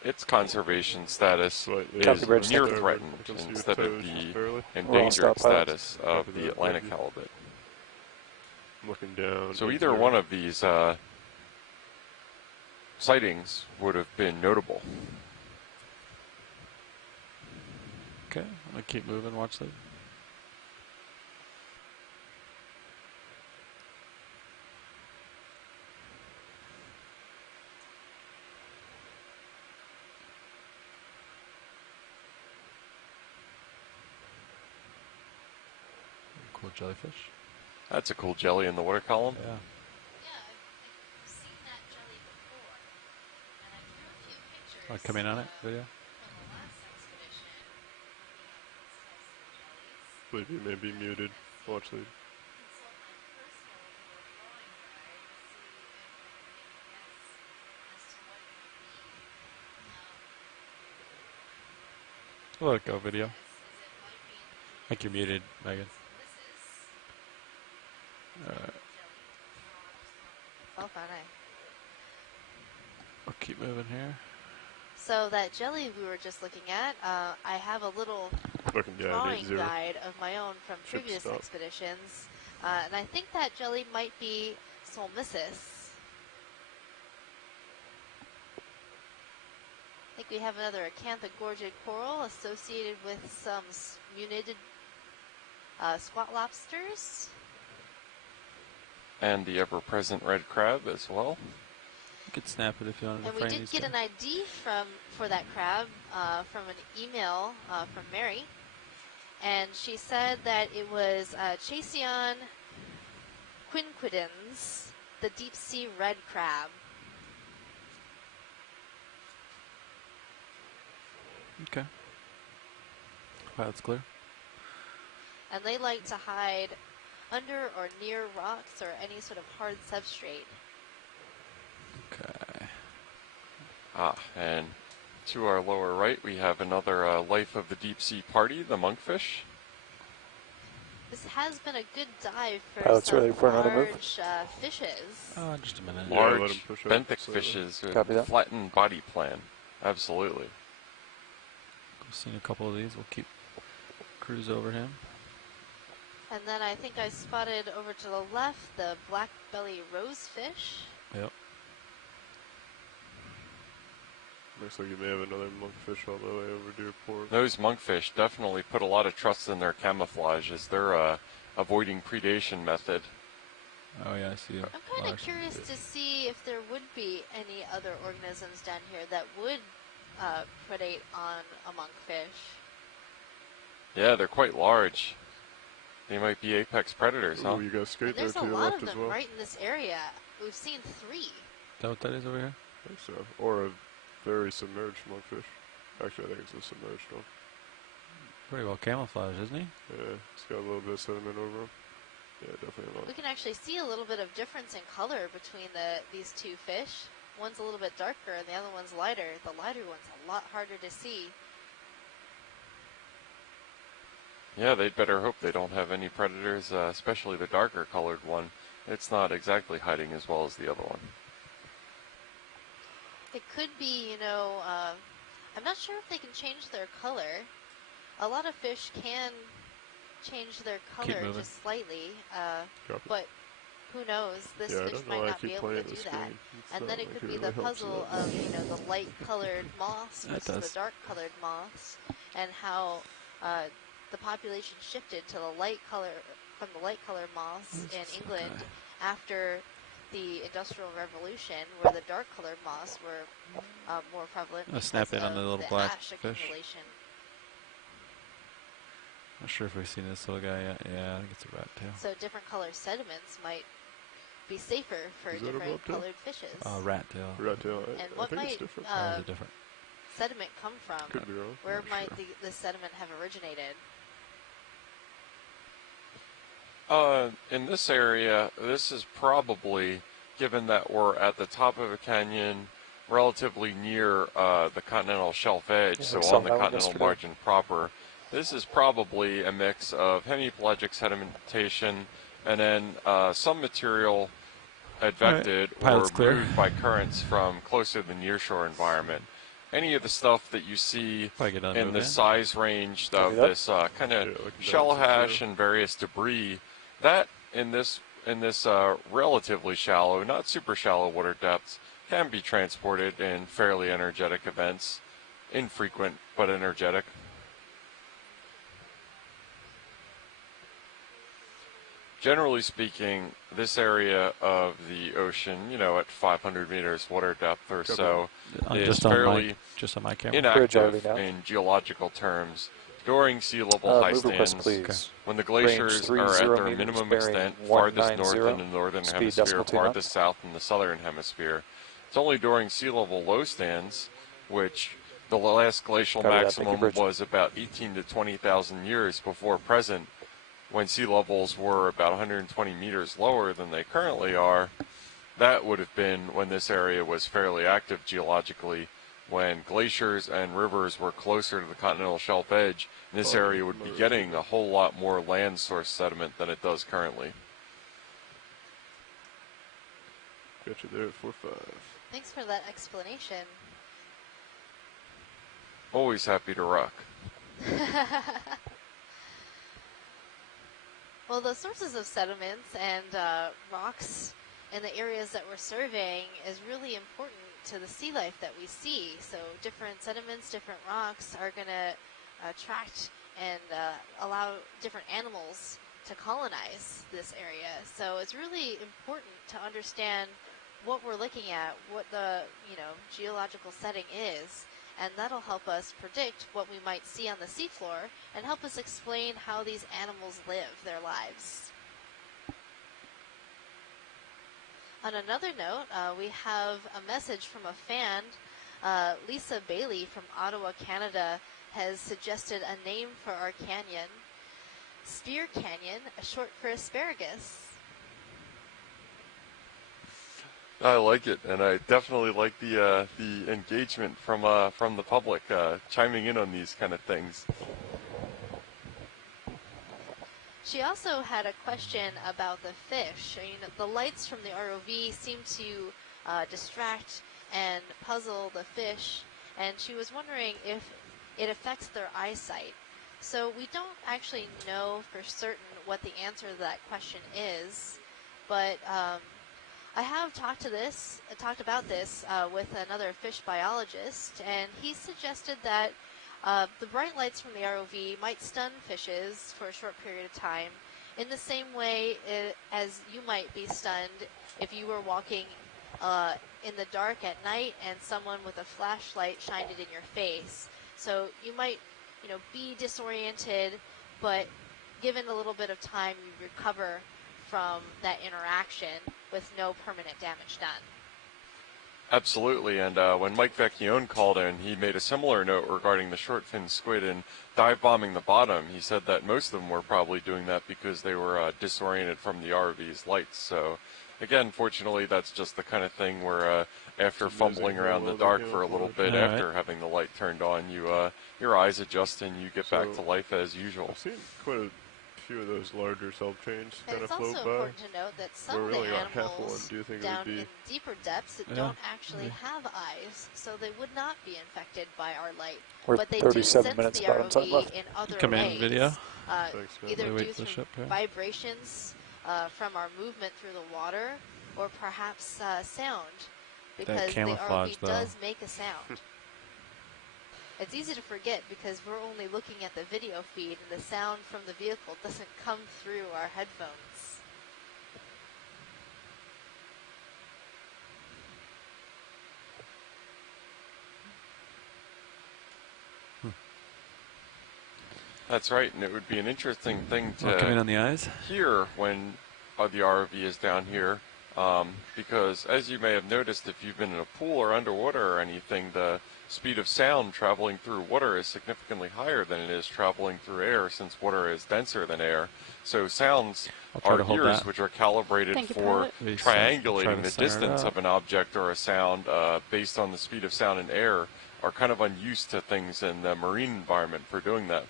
its conservation status is near threatened instead of the endangered status of the Atlantic halibut. I'm looking down. So either one of these sightings would have been notable. Okay, I'm going to keep moving, watch that. Cool jellyfish. That's a cool jelly in the water column. Yeah. Come in on it, video. Believe you may be muted. Watch lead. Let it go, video. I think you're muted, Megan. Oh, funny. I'll keep moving here. So that jelly we were just looking at, I have a little drawing guide of my own from previous expeditions, and I think that jelly might be Solmissus. I think we have another acanthogorgid coral associated with some munited squat lobsters. And the ever-present red crab as well. You could snap it if you want to. And we did get an ID for that crab from an email from Mary, and she said that it was Chasion quinquidens, the deep sea red crab. Okay. Pilot's clear. And they like to hide under or near rocks or any sort of hard substrate. Okay. And to our lower right, we have another life of the deep sea party, the monkfish. This has been a good dive for some large fishes. Oh, just a minute. Large benthic fishes with flattened body plan. Absolutely. We've seen a couple of these. We'll keep cruise over him. And then I think I spotted over to the left the black belly rosefish. Yep. Looks like you may have another monkfish all the way over to your port. Those monkfish definitely put a lot of trust in their camouflage as their avoiding predation method. Oh yeah, I see it. I'm kind of curious to see if there would be any other organisms down here that would predate on a monkfish. Yeah, they're quite large. They might be apex predators, huh? You got skate there's there to a your lot left of as them well. right in this area. we've seen 3. Is that what that is over here? I think so. Or a very submerged monkfish. Actually, I think it's a submerged one. Pretty well camouflaged, isn't he? Yeah, it's got a little bit of sediment over him. Yeah, definitely a lot. We can actually see a little bit of difference in color between these 2 fish. One's a little bit darker and the other one's lighter. The lighter one's a lot harder to see. Yeah, they'd better hope they don't have any predators, especially the darker colored one. It's not exactly hiding as well as the other one. It could be, I'm not sure if they can change their color. A lot of fish can change their color just slightly, but who knows? This fish might not be able to do that. And then it could be the puzzle of, the light-colored moths versus the dark-colored moths, and how the population shifted to the light color from the light-colored moths in England after the Industrial Revolution, where the dark-colored moths were more prevalent. Snap in on the little black ash fish. accumulation. Not sure if we've seen this little guy yet. Yeah, I think it's a rat tail. So different colored sediments might be safer for different colored fishes. Rat tail. Rat tail. And I what think might it's different. Is it different? sediment come from? Could be wrong. Where Not might sure. the sediment have originated? In this area, this is probably, given that we're at the top of a canyon, relatively near the continental shelf edge, so on the continental margin proper, this is probably a mix of hemipelagic sedimentation and then some material advected or moved by currents from closer to the nearshore environment. Any of the stuff that you see in the size range of this kind of shell hash and various debris, that in this relatively shallow, not super shallow water depths, can be transported in fairly energetic events, infrequent but energetic. Generally speaking, this area of the ocean, at 500 meters water depth or so, is fairly inactive in geological terms. During sea level high stands, when the glaciers are at their minimum extent, farthest north in the northern hemisphere, farthest south in the southern hemisphere. It's only during sea level low stands, which the last glacial maximum was about 18 to 20,000 years before present, when sea levels were about 120 meters lower than they currently are. That would have been when this area was fairly active geologically, when glaciers and rivers were closer to the continental shelf edge, and this area would be getting a whole lot more land source sediment than it does currently. Got you there at 4-5. Thanks for that explanation. Always happy to rock. Well, the sources of sediments and rocks in the areas that we're surveying is really important to the sea life that we see. So different sediments, different rocks are going to attract and allow different animals to colonize this area. So it's really important to understand what we're looking at, what the geological setting is, and that'll help us predict what we might see on the seafloor and help us explain how these animals live their lives. On another note, we have a message from a fan. Lisa Bailey from Ottawa, Canada, has suggested a name for our canyon. Spear Canyon, short for asparagus. I like it, and I definitely like the engagement from the public chiming in on these kind of things. She also had a question about the fish. The lights from the ROV seem to distract and puzzle the fish, and she was wondering if it affects their eyesight. So we don't actually know for certain what the answer to that question is, but I have talked about this with another fish biologist, and he suggested that the bright lights from the ROV might stun fishes for a short period of time, in the same way as you might be stunned if you were walking in the dark at night and someone with a flashlight shined it in your face. So you might, be disoriented, but given a little bit of time, you recover from that interaction. with no permanent damage done. Absolutely, and when Mike Vecchione called in, he made a similar note regarding the short fin squid and dive bombing the bottom. He said that most of them were probably doing that because they were disoriented from the ROV's lights. So, again, fortunately, that's just the kind of thing where after fumbling around the dark for a little bit after having the light turned on, your eyes adjust and you get back to life as usual. I've seen quite a few of those larger sub chains kind of float by. It's also important to note that some of the animals down in deeper depths that don't actually have eyes, so they would not be infected by our light. We're but they 37 do minutes sense the about on time ROV left. in other Command ways. video. Either due to vibrations from our movement through the water, or perhaps sound, because the ROV does make a sound. It's easy to forget because we're only looking at the video feed and the sound from the vehicle doesn't come through our headphones. That's right, and it would be an interesting thing to come in on the eyes? hear when the ROV is down here, because as you may have noticed if you've been in a pool or underwater or anything, the speed of sound traveling through water is significantly higher than it is traveling through air, since water is denser than air. So sounds are ears which are calibrated for triangulating the distance of an object or a sound based on the speed of sound in air, are kind of unused to things in the marine environment for doing that.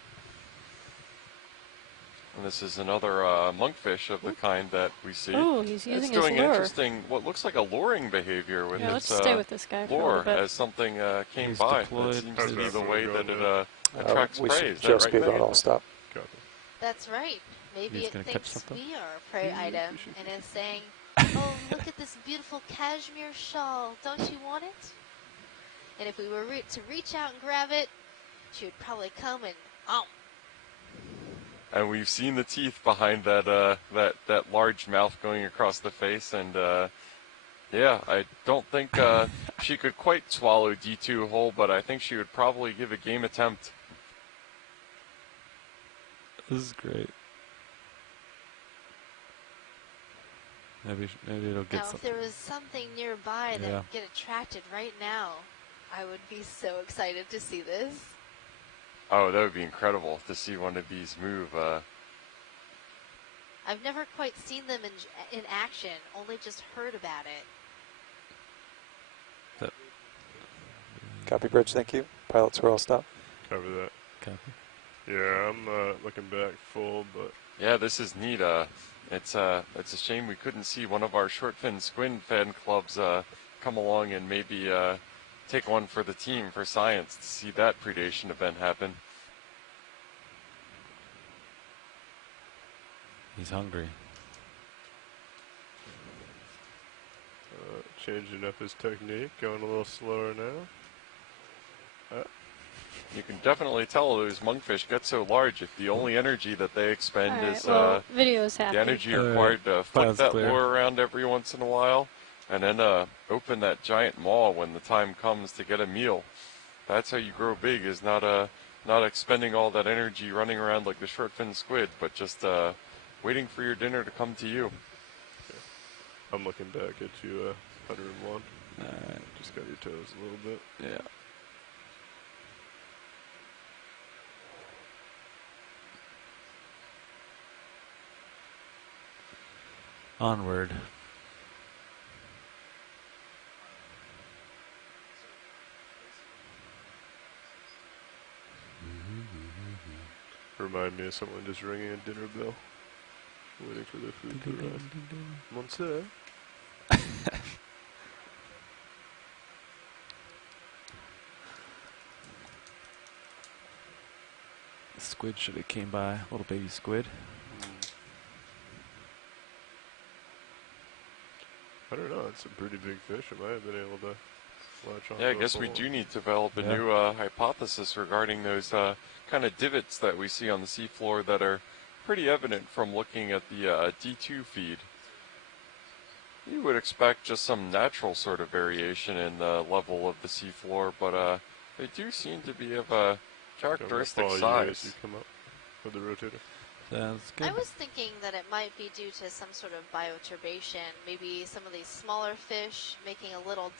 And this is another monkfish of the kind that we see. Oh, he's using it's doing his lure. Interesting, what looks like a luring behavior with its let's stay with this guy for a lure little bit. as something came by. That seems to be the way that it attracts we prey. should Is that just right, be about Megan? all stop. That's right. Maybe He's it gonna thinks catch something? we are a prey item and is saying, oh, look at this beautiful cashmere shawl. Don't you want it? And if we were to reach out and grab it, she would probably come and, And we've seen the teeth behind that that large mouth going across the face, and yeah, I don't think she could quite swallow D2 whole, but I think she would probably give a game attempt. This is great. Maybe it'll get now, something. if there was something nearby that would get attracted right now, I would be so excited to see this. Oh, that would be incredible to see one of these move. I've never quite seen them in action, only just heard about it. Copy, Bridge, thank you. Pilots, we're all stopped. Cover that. Copy. Yeah, I'm looking back full, but... Yeah, this is neat. It's a shame we couldn't see one of our short fin squid fan clubs come along and maybe take one for the team for science to see that predation event happen. He's hungry. Changing up his technique, going a little slower now. You can definitely tell those monkfish get so large if the only energy that they expend is video's happy. the energy required to flip that lure around every once in a while, and then open that giant maw when the time comes to get a meal. That's how you grow big, is not expending all that energy running around like the short fin squid, but just waiting for your dinner to come to you. Okay. I'm looking back at you, 101. Alright. Just got your toes a little bit. Yeah. Onward. Remind me of someone just ringing a dinner bell. Waiting for their food to arrive. Monsieur? Squid should have came by. Little baby squid. I don't know. It's a pretty big fish. I might have been able to latch on. Yeah, I guess we do need to develop a new hypothesis regarding those kind of divots that we see on the seafloor that are pretty evident from looking at the D2 feed. You would expect just some natural sort of variation in the level of the seafloor, but they do seem to be of a characteristic size. You come up with the rotator. Sounds good. I was thinking that it might be due to some sort of bioturbation. Maybe some of these smaller fish making a little dip